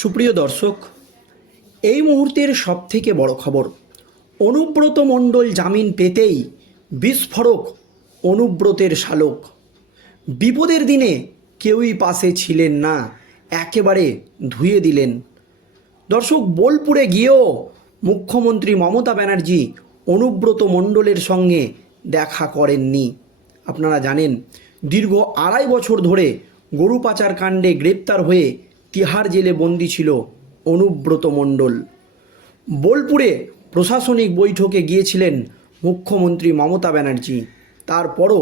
সুপ্রিয় দর্শক, এই মুহূর্তের সবথেকে বড় খবর, অনুব্রত মণ্ডল জামিন পেতেই বিস্ফোরক অনুব্রতের শালক। বিপদের দিনে কেউই পাশে ছিলেন না, একেবারে ধুয়ে দিলেন। দর্শক, বোলপুরে গিয়েও মুখ্যমন্ত্রী মমতা ব্যানার্জি অনুব্রত মণ্ডলের সঙ্গে দেখা করেননি। আপনারা জানেন, দীর্ঘ আড়াই বছর ধরে গরু পাচার কাণ্ডে গ্রেপ্তার হয়ে তিহার জেলে বন্দী ছিল অনুব্রত মণ্ডল। বোলপুরে প্রশাসনিক বৈঠকে গিয়েছিলেন মুখ্যমন্ত্রী মমতা ব্যানার্জি। তারপরও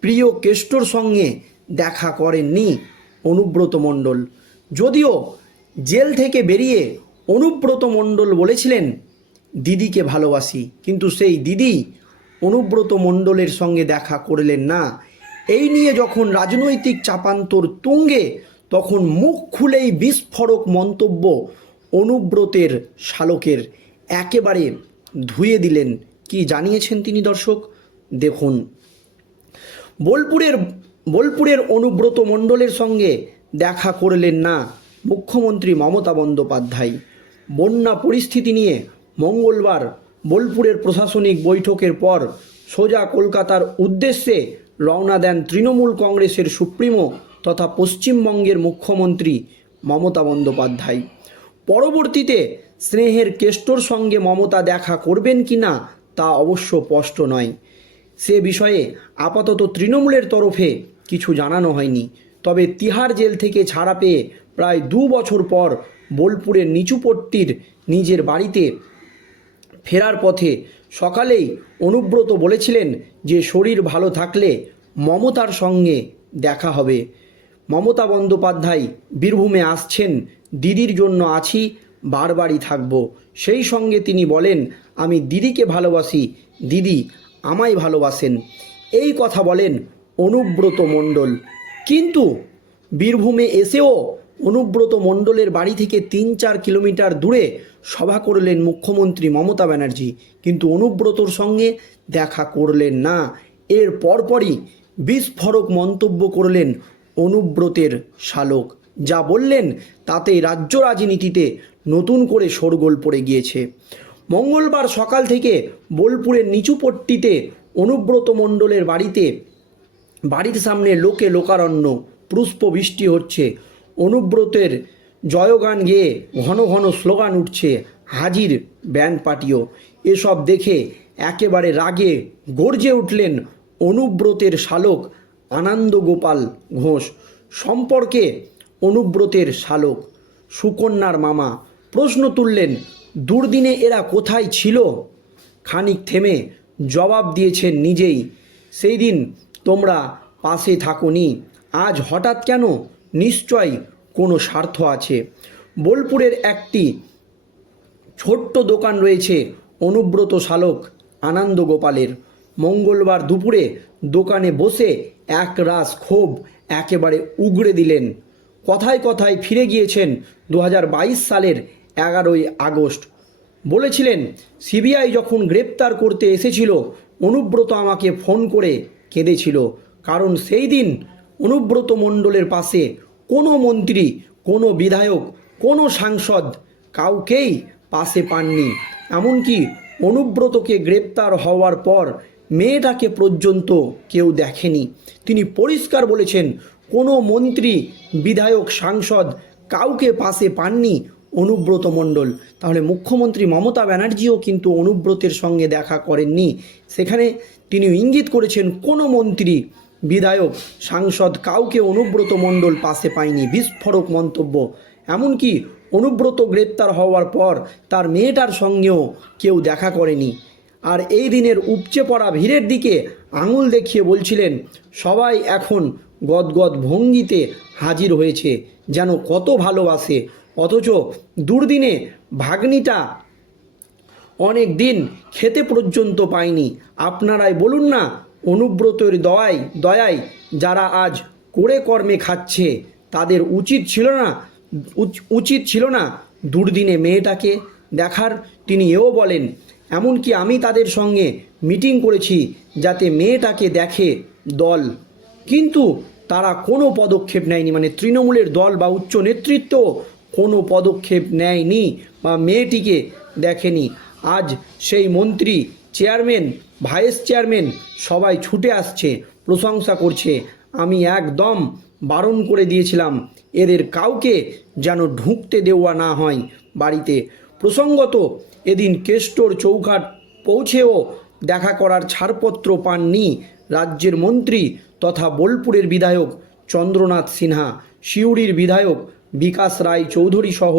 প্রিয় কেষ্টর সঙ্গে দেখা করেননি অনুব্রত মণ্ডল। যদিও জেল থেকে বেরিয়ে অনুব্রত মণ্ডল বলেছিলেন, দিদিকে ভালোবাসি। কিন্তু সেই দিদি অনুব্রত মণ্ডলের সঙ্গে দেখা করলেন না। এই নিয়ে যখন রাজনৈতিক চাপান্তর তুঙ্গে তখন মুখ খুলেই বিস্ফোরক মন্তব্য অনুব্রতের শালকের একেবারে ধুয়ে দিলেন। কি জানিয়েছেন তিনি দর্শক? দেখুন। বোলপুরের বোলপুরের অনুব্রত মণ্ডলের সঙ্গে দেখা করলেন না মুখ্যমন্ত্রী মমতা বন্দ্যোপাধ্যায়। বন্যা পরিস্থিতি নিয়ে মঙ্গলবার বোলপুরের প্রশাসনিক বৈঠকের পর সোজা কলকাতার উদ্দেশ্যে রওনা দেন তৃণমূল কংগ্রেসের সুপ্রিমো তথা পশ্চিমবঙ্গের মুখ্যমন্ত্রী মমতা বন্দ্যোপাধ্যায়। পরবর্তীতে স্নেহের কেষ্টর সঙ্গে মমতা দেখা করবেন কি না তা অবশ্য স্পষ্ট নয়। সে বিষয়ে আপাতত তৃণমূলের তরফে কিছু জানানো হয়নি। তবে তিহার জেল থেকে ছাড়া পেয়ে প্রায় দু বছর পর বোলপুরের নিচুপট্টির নিজের বাড়িতে ফেরার পথে সকালেই অনুব্রত বলেছিলেন যে শরীর ভালো থাকলে মমতার সঙ্গে দেখা হবে। মমতা বন্দ্যোপাধ্যায় বীরভূমে আসছেন, দিদির জন্য আছি, বারবারই থাকব। সেই সঙ্গে তিনি বলেন, আমি দিদিকে ভালোবাসি, দিদি আমায় ভালোবাসেন। এই কথা বলেন অনুব্রত মণ্ডল। কিন্তু বীরভূমে এসেও অনুব্রত মণ্ডলের বাড়ি থেকে তিন চার কিলোমিটার দূরে সভা করলেন মুখ্যমন্ত্রী মমতা ব্যানার্জি। কিন্তু অনুব্রতর সঙ্গে দেখা করলেন না। এর পরপরই বিস্ফোরক মন্তব্য করলেন অনুব্রতের শালক। যা বললেন, তাতেই রাজ্য রাজনীতিতে নতুন করে শোরগোল পড়ে গিয়েছে। মঙ্গলবার সকাল থেকে বোলপুরের নিচুপট্টিতে অনুব্রত মণ্ডলের বাড়িতে বাড়ির সামনে লোকে লোকারণ্য, পুষ্প বৃষ্টি হচ্ছে। অনুব্রতের জয়গান গেয়ে ঘন ঘন স্লোগান উঠছে হাজির ব্যান্ড পার্টিও। এসব দেখে একেবারে রাগে গর্জে উঠলেন অনুব্রতের শালক আনন্দ গোপাল ঘোষ। সম্পর্কে অনুব্রতের শালক। সুকন্যার মামা। প্রশ্ন তুললেন, দুর্দিনে এরা কোথায় ছিল? খানিক থেমে জবাব দিয়েছেন নিজেই, সেই দিন তোমরা পাশে থাকোনি। আজ হঠাৎ কেন? নিশ্চয় কোনো স্বার্থ আছে। বোলপুরের একটি ছোট্ট দোকান রয়েছে অনুব্রত শালক আনন্দ গোপালের মঙ্গলবার দুপুরে দোকানে বসে এক রাস ক্ষোভ একেবারে উগড়ে দিলেন। কথায় কথায় ফিরে গিয়েছেন দু হাজার বাইশ সালের এগারোই আগস্ট। বলেছিলেন, সিবিআই যখন গ্রেপ্তার করতে এসেছিল, অনুব্রত আমাকে ফোন করে কেঁদেছিল। কারণ সেই দিন অনুব্রত মণ্ডলের পাশে কোনো মন্ত্রী, কোনো বিধায়ক, কোনো সাংসদ কাউকেই পাশে পাননি। এমনকি অনুব্রতকে গ্রেপ্তার হওয়ার পর মেয়েটাকে পর্যন্ত কেউ দেখেনি। তিনি পরিষ্কার বলেছেন, কোনো মন্ত্রী, বিধায়ক, সাংসদ কাউকে পাশে পাননি অনুব্রত মণ্ডল। তাহলে মুখ্যমন্ত্রী মমতা ব্যানার্জিও কিন্তু অনুব্রতের সঙ্গে দেখা করেননি। সেখানে তিনি ইঙ্গিত করেছেন, কোনো মন্ত্রী, বিধায়ক, সাংসদ কাউকে অনুব্রত মণ্ডল পাশে পায়নি। বিস্ফোরক মন্তব্য। এমনকি অনুব্রত গ্রেপ্তার হওয়ার পর তার মেয়েটার সঙ্গেও কেউ দেখা করেনি। আর এই দিনের উপচে পড়া ভিড়ের দিকে আঙুল দেখিয়ে বলছিলেন, সবাই এখন গদগদ ভঙ্গিতে হাজির হয়েছে, যেন কত ভালোবাসে, অথচ দুর্দিনে ভাগ্নিটা অনেক দিন খেতে পর্যন্ত পায়নি। আপনারাই বলুন না, অনুব্রতের দয়ায় দয়ায় যারা আজ করে কর্মে খাচ্ছে, তাদের উচিত ছিল না, উচ- উচিত ছিল না দুর্দিনে মেয়েটাকে দেখার তিনি এও বলেন, এমনকি আমি তাদের সঙ্গে মিটিং করেছি যাতে মেয়েটাকে দেখে দল। কিন্তু তারা কোনো পদক্ষেপ নেয়নি মানে তৃণমূলের দল বা উচ্চ নেতৃত্ব কোনো পদক্ষেপ নেয়নি বা মেয়েটিকে দেখেনি। আজ সেই মন্ত্রী, চেয়ারম্যান, ভাইস চেয়ারম্যান সবাই ছুটে আসছে, প্রশংসা করছে। আমি একদম বারণ করে দিয়েছিলাম, এদের কাউকে যেন ঢুকতে দেওয়া না হয় বাড়িতে। প্রসঙ্গত, এদিন কেষ্টর চৌঘাট পৌঁছেও দেখা করার ছাড়পত্র পাননি রাজ্যের মন্ত্রী তথা বোলপুরের বিধায়ক চন্দ্রনাথ সিনহা, সিউড়ির বিধায়ক বিকাশ রায় চৌধুরী সহ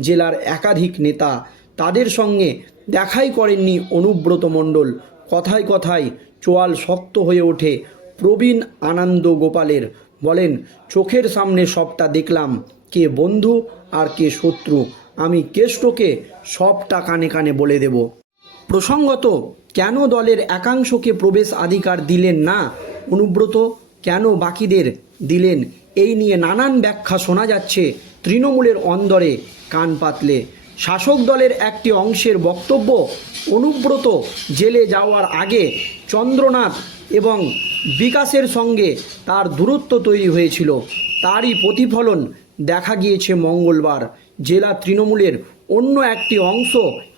জেলার একাধিক নেতা। তাদের সঙ্গে দেখাই করেননি অনুব্রত মণ্ডল। কথায় কথায় চোয়াল শক্ত হয়ে ওঠে প্রবীণ আনন্দ গোপালের। বলেন, চোখের সামনে সবটা দেখলাম, কে বন্ধু আর কে শত্রু। আমি কেষ্টকে সবটা কানে কানে বলে দেব। প্রসঙ্গত, কেন দলের একাংশকে প্রবেশ অধিকার দিলেন না? অনুব্রত, কেন বাকিদের দিলেন? এই নিয়ে নানান ব্যাখ্যা শোনা যাচ্ছে তৃণমূলের অন্দরে কান পাতলে। শাসক দলের একটি অংশের বক্তব্য, অনুব্রত জেলে যাওয়ার আগে চন্দ্রনাথ এবং বিকাশের সঙ্গে তার দূরত্ব তৈরি হয়েছিল। তারই প্রতিফলন দেখা গিয়েছে মঙ্গলবার। জেলা তৃণমূলের অন্য একটি অংশ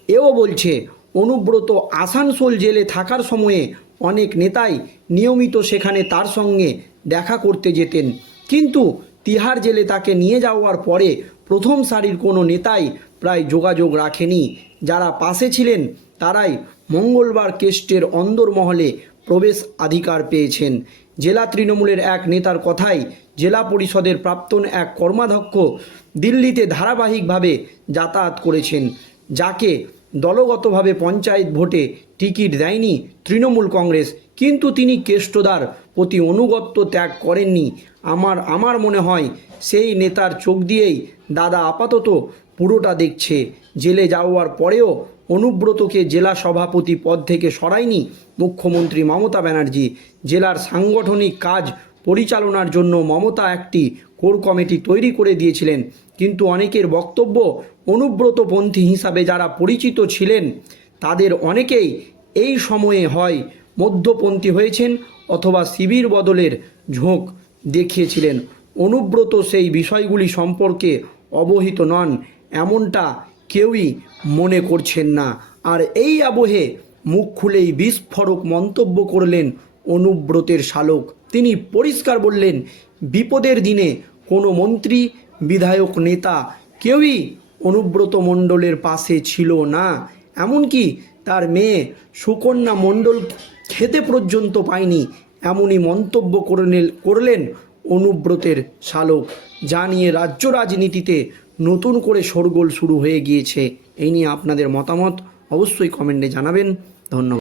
এও বলছে, অনুব্রত আসানসোল জেলে থাকার সময়ে অনেক নেতাই নিয়মিত সেখানে তার সঙ্গে দেখা করতে যেতেন। কিন্তু তিহার জেলে তাকে নিয়ে যাওয়ার পরে প্রথম সারির কোনো নেতাই প্রায় যোগাযোগ রাখেনি। যারা পাশে ছিলেন, তারাই মঙ্গলবার কেস্টের অন্দরমহলে প্রবেশ অধিকার পেয়েছেন। জেলা তৃণমূলের এক নেতার কথাই জেলা পরিষদের প্রাক্তন এক কর্মাধ্যক্ষ দিল্লিতে ধারাবাহিকভাবে যাতায়াত করেছেন, যাকে দলগতভাবে পঞ্চায়েত ভোটে টিকিট দেয়নি তৃণমূল কংগ্রেস। কিন্তু তিনি কেষ্টদার প্রতি অনুগত্য ত্যাগ করেননি। আমার আমার মনে হয় সেই নেতার চোখ দিয়েই দাদা আপাতত পুরোটা দেখছে। জেলে যাওয়ার পরেও অনুব্রতকে জেলা সভাপতি পদ থেকে সরায়নি মুখ্যমন্ত্রী মমতা ব্যানার্জি। জেলার সাংগঠনিক কাজ পরিচালনার জন্য মমতা একটি কোর কমিটি তৈরি করে দিয়েছিলেন। কিন্তু অনেকের বক্তব্য অনুব্রতপন্থী হিসাবে যারা পরিচিত ছিলেন, তাদের অনেকেই এই সময়ে হয় মধ্যপন্থী হয়েছেন অথবা শিবির বদলের ঝোঁক দেখিয়েছিলেন। অনুব্রত সেই বিষয়গুলি সম্পর্কে অবহিত নন, এমনটা কেউই মনে করছেন না। আর এই আবহে মুখ খুলেই বিস্ফোরক মন্তব্য করলেন অনুব্রতের শালক। তিনি পরিষ্কার বললেন, বিপদের দিনে কোনো মন্ত্রী, বিধায়ক, নেতা কেউই অনুব্রত মণ্ডলের পাশে ছিল না। এমনকি তার মেয়ে সুকন্যা মণ্ডল খেতে পর্যন্ত পায়নি, এমনই মন্তব্য করলেন করলেন অনুব্রতের শালক যা নিয়ে রাজ্য রাজনীতিতে নতুন করে শোরগোল শুরু হয়ে গিয়েছে। এই নিয়ে আপনাদের মতামত অবশ্যই কমেন্টে জানাবেন। ধন্যবাদ।